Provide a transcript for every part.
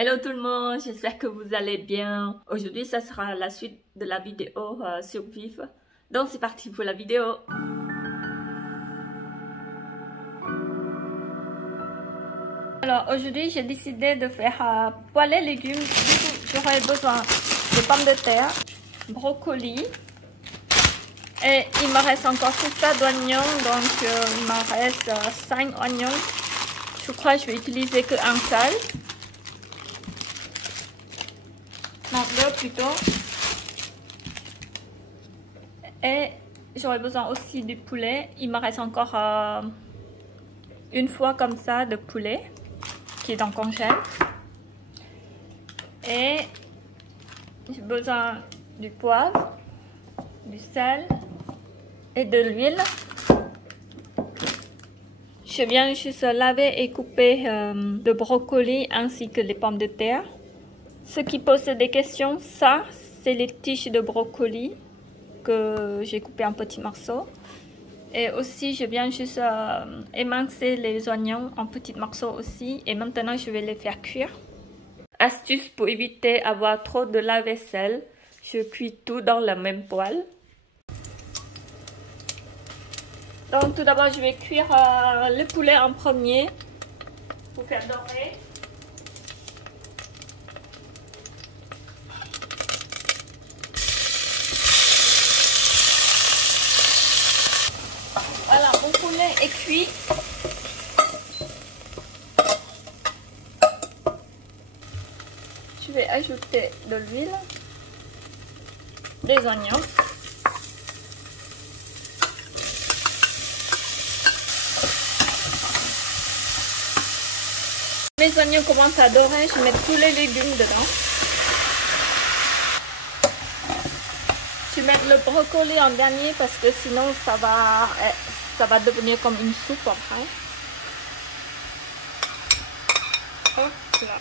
Hello tout le monde, j'espère que vous allez bien. Aujourd'hui, ça sera la suite de la vidéo sur Vif. Donc c'est parti pour la vidéo. Alors aujourd'hui, j'ai décidé de faire poêler légumes. Du coup, j'aurai besoin de pommes de terre, brocoli. Et il me reste encore tout ça d'oignons, donc il me reste 5 oignons. Je crois que je vais utiliser qu'un seul. Non, deux plutôt. Et j'aurai besoin aussi du poulet. Il me reste encore une fois comme ça de poulet qui est dans le congèle. Et j'ai besoin du poivre, du sel et de l'huile. Je viens juste laver et couper le brocoli ainsi que les pommes de terre. Ceux qui posent des questions, ça c'est les tiges de brocoli que j'ai coupé en petits morceaux. Et aussi je viens juste émincer les oignons en petits morceaux aussi. Et maintenant je vais les faire cuire. Astuce pour éviter d'avoir trop de lave-vaisselle, je cuis tout dans la même poêle. Donc tout d'abord je vais cuire le poulet en premier pour faire dorer. Voilà, mon poulet est cuit. Je vais ajouter de l'huile, des oignons. Les oignons commencent à dorer, je mets tous les légumes dedans. Je vais mettre le brocoli en dernier parce que sinon ça va devenir comme une soupe après. Hop là.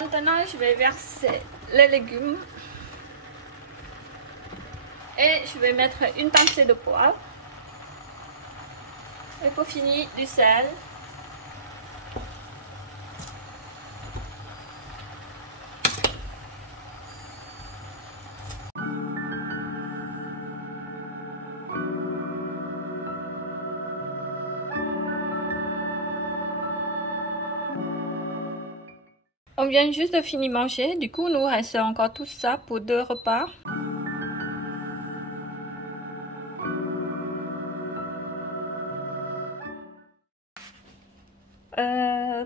Maintenant, je vais verser les légumes et je vais mettre une pincée de poivre et pour finir du sel. On vient juste de finir manger, du coup, nous reste encore tout ça pour 2 repas.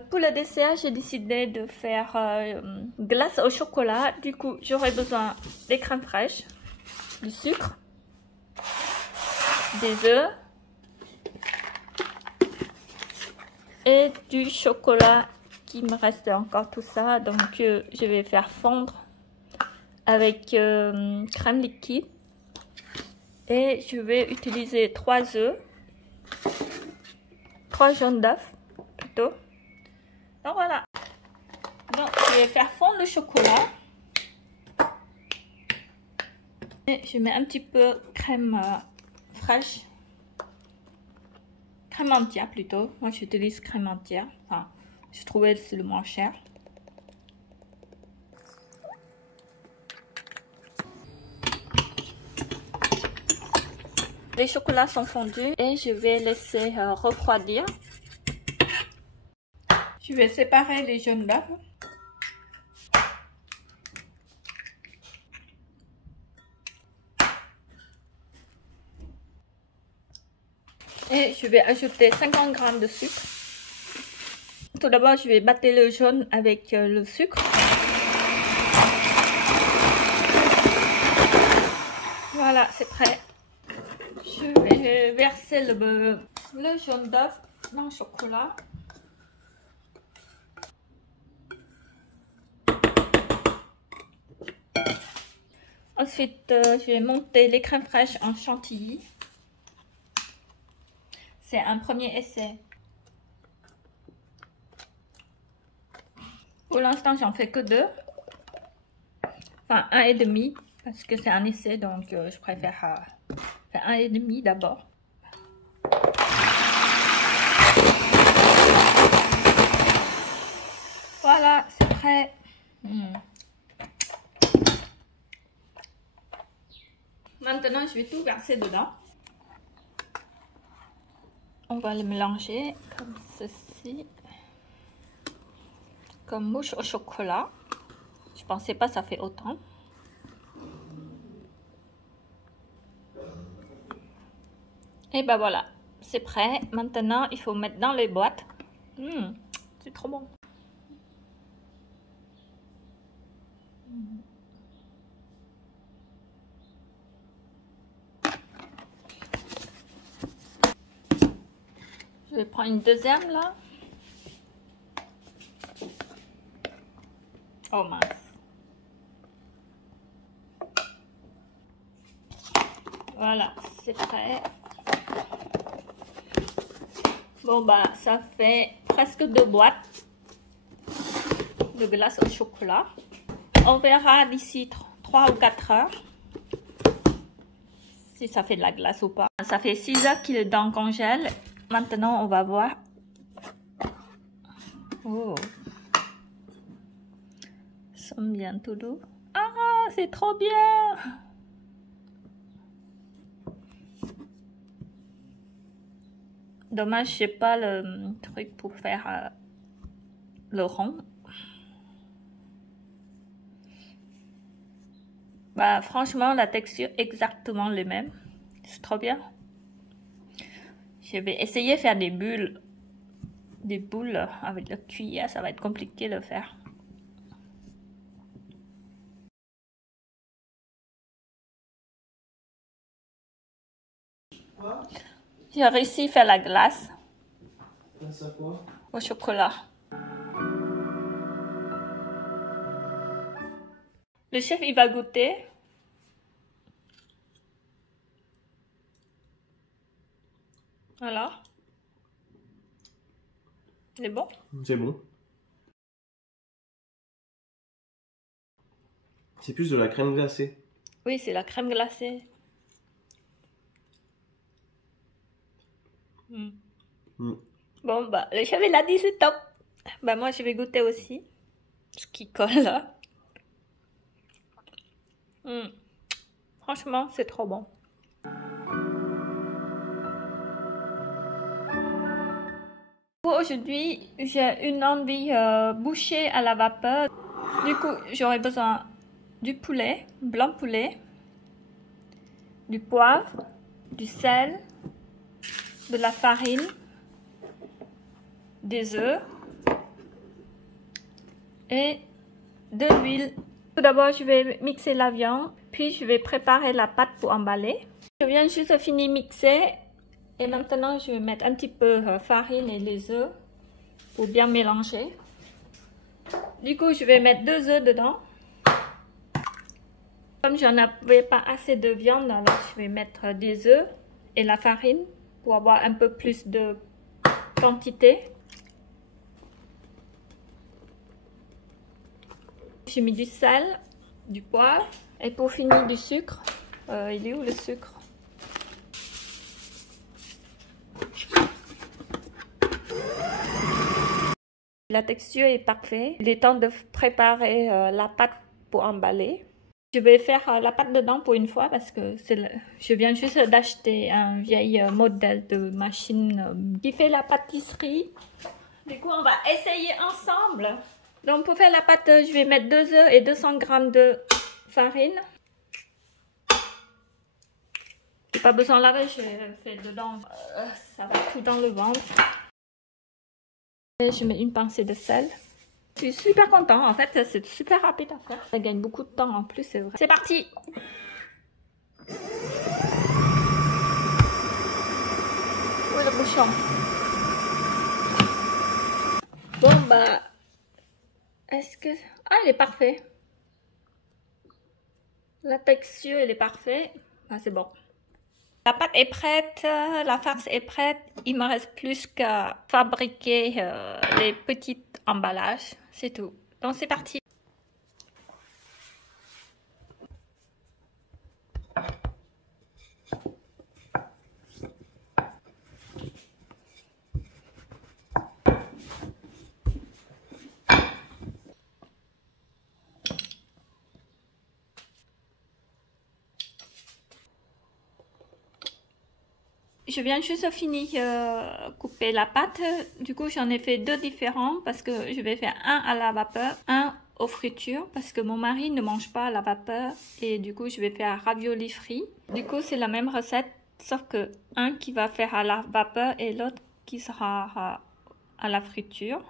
Pour le dessert, j'ai décidé de faire glace au chocolat. Du coup, j'aurai besoin des crèmes fraîches, du sucre, des œufs et du chocolat. Il me reste encore tout ça, donc je vais faire fondre avec crème liquide et je vais utiliser 3 œufs, 3 jaunes d'œufs plutôt. Donc voilà, donc je vais faire fondre le chocolat et je mets un petit peu crème fraîche, crème entière plutôt. Moi j'utilise crème entière, enfin je trouvais que c'est le moins cher. Les chocolats sont fondus et je vais laisser refroidir. Je vais séparer les jaunes d'œufs. Et je vais ajouter 50 g de sucre. Tout d'abord, je vais battre le jaune avec le sucre. Voilà, c'est prêt. Je vais verser le jaune d'œuf dans le chocolat. Ensuite, je vais monter les crèmes fraîches en chantilly. C'est un premier essai. Pour l'instant, j'en fais que 2. Enfin, 1,5 parce que c'est un essai, donc je préfère faire 1,5 d'abord. Voilà, c'est prêt. Maintenant, je vais tout verser dedans. On va le mélanger comme ceci. Comme mouche au chocolat. Je pensais pas ça fait autant. Et ben voilà, c'est prêt. Maintenant, il faut mettre dans les boîtes. C'est trop bon. Je vais prendre une deuxième là. Oh mince. Voilà, c'est prêt. Bon bah ça fait presque 2 boîtes de glace au chocolat. On verra d'ici 3 ou 4 heures si ça fait de la glace ou pas. Ça fait 6 heures qu'il est dans le congèle. Maintenant on va voir. Oh, ça sent bien tout doux. Ah, c'est trop bien. Dommage, j'ai pas le truc pour faire le rond. Bah, franchement, la texture est exactement les mêmes. C'est trop bien. Je vais essayer de faire des bulles. Des boules avec la cuillère, ça va être compliqué de le faire. J'ai réussi à faire la glace au chocolat. Le chef, il va goûter. Alors, c'est bon? C'est bon. C'est plus de la crème glacée. Oui, c'est la crème glacée. Bon, bah, le chef, il a dit c'est top. Bah, moi, je vais goûter aussi. Ce qui colle là. Franchement, c'est trop bon. Aujourd'hui, j'ai une envie bouchée à la vapeur. Du coup, j'aurai besoin du poulet, blanc poulet, du poivre, du sel, de la farine, des œufs et de l'huile. Tout d'abord, je vais mixer la viande, puis je vais préparer la pâte pour emballer. Je viens juste de finir mixer et maintenant je vais mettre un petit peu de farine et les œufs pour bien mélanger. Du coup, je vais mettre 2 œufs dedans. Comme j'en avais pas assez de viande, alors je vais mettre des œufs et la farine pour avoir un peu plus de quantité. J'ai mis du sel, du poivre et pour finir du sucre. Il est où le sucre? La texture est parfaite. Il est temps de préparer la pâte pour emballer. Je vais faire la pâte dedans pour une fois parce que je viens juste d'acheter un vieil modèle de machine qui fait la pâtisserie. Du coup, on va essayer ensemble. Donc, pour faire la pâte, je vais mettre 2 œufs et 200 g de farine. J'ai pas besoin de laver, je fais dedans. Ça va tout dans le ventre. Et je mets une pincée de sel. Je suis super content. En fait, c'est super rapide à faire. Ça gagne beaucoup de temps en plus, c'est vrai. C'est parti! Où est le bouchon? Bon, bah... Est-ce que... Ah, il est parfait. La texture, elle est parfaite. Ah, c'est bon. La pâte est prête, la farce est prête. Il me reste plus qu'à fabriquer les petits emballages. C'est tout. Donc, c'est parti. Je viens juste finir couper la pâte. Du coup, j'en ai fait 2 différents parce que je vais faire un à la vapeur, un aux fritures parce que mon mari ne mange pas à la vapeur et du coup, je vais faire ravioli frits. Du coup, c'est la même recette sauf que un qui va faire à la vapeur et l'autre qui sera à la friture.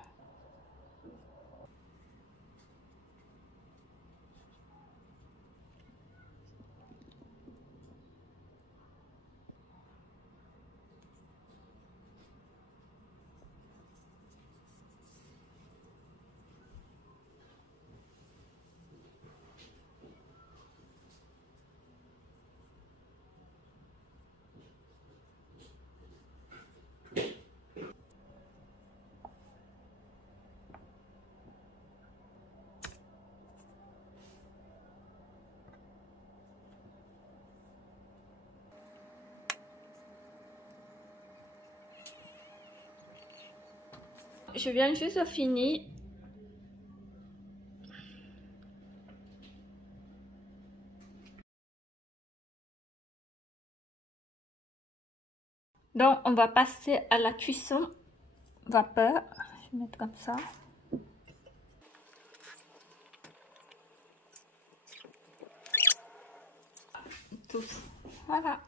Je viens juste finir. Donc, on va passer à la cuisson vapeur. Je vais mettre comme ça. Tous. Voilà.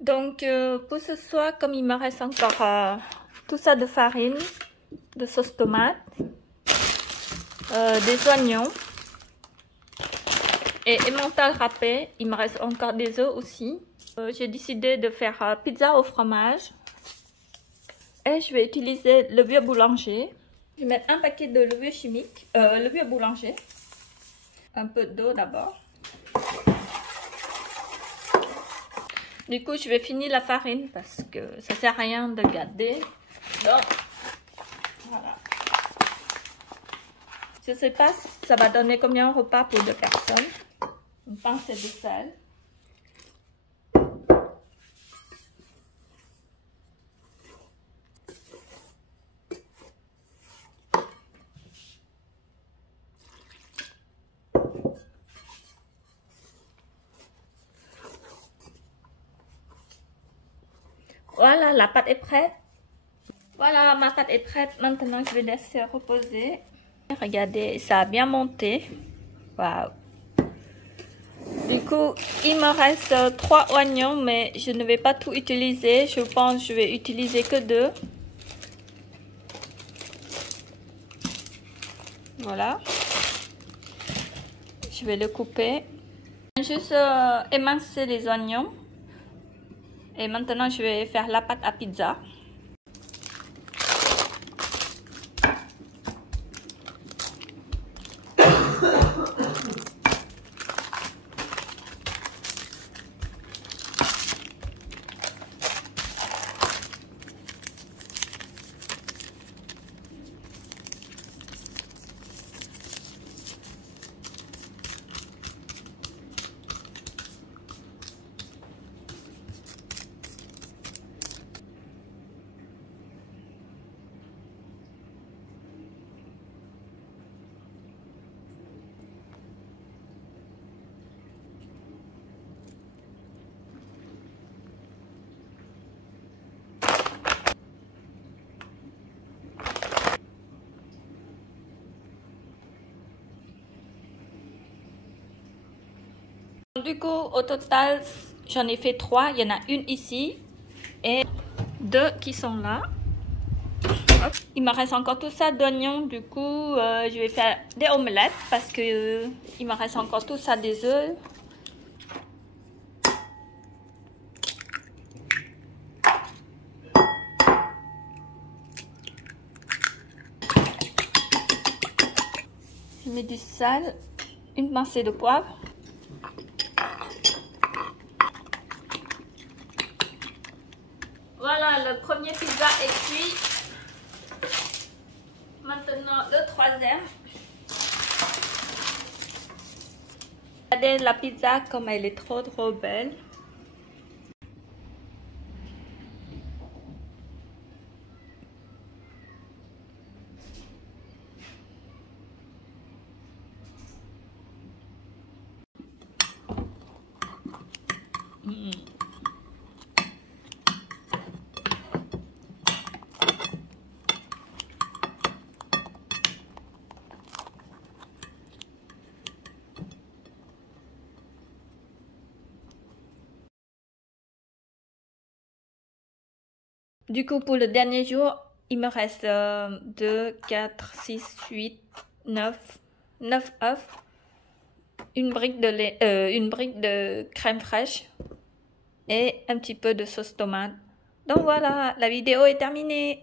Donc pour ce soir, comme il me reste encore tout ça de farine, de sauce tomate, des oignons et emmental râpé, il me reste encore des œufs aussi. J'ai décidé de faire pizza au fromage et je vais utiliser levure boulanger. Je vais mettre un paquet de levure chimique, levure boulanger, un peu d'eau d'abord. Du coup, je vais finir la farine parce que ça sert à rien de garder. Donc, voilà. Je sais pas si ça va donner combien de repas pour 2 personnes. Une pincée de sel. Voilà, la pâte est prête. Voilà, ma pâte est prête. Maintenant, je vais laisser reposer. Regardez, ça a bien monté. Waouh. Du coup, il me reste 3 oignons, mais je ne vais pas tout utiliser. Je pense que je vais utiliser que 2. Voilà. Je vais le couper. Juste émincer les oignons. Et maintenant, je vais faire la pâte à pizza. Du coup, au total, j'en ai fait 3. Il y en a une ici et 2 qui sont là. Hop. Il me reste encore tout ça d'oignons. Du coup, je vais faire des omelettes parce que il me reste encore tout ça des œufs. Je mets du sel, une pincée de poivre. Voilà, le premier pizza est cuit. Maintenant, le troisième. Regardez la pizza comme elle est trop belle. Du coup, pour le dernier jour, il me reste 2, 4, 6, 8, 9 œufs, une brique de crème fraîche et un petit peu de sauce tomate. Donc voilà, la vidéo est terminée.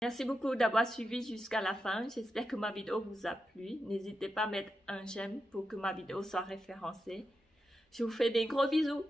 Merci beaucoup d'avoir suivi jusqu'à la fin. J'espère que ma vidéo vous a plu. N'hésitez pas à mettre un j'aime pour que ma vidéo soit référencée. Je vous fais des gros bisous.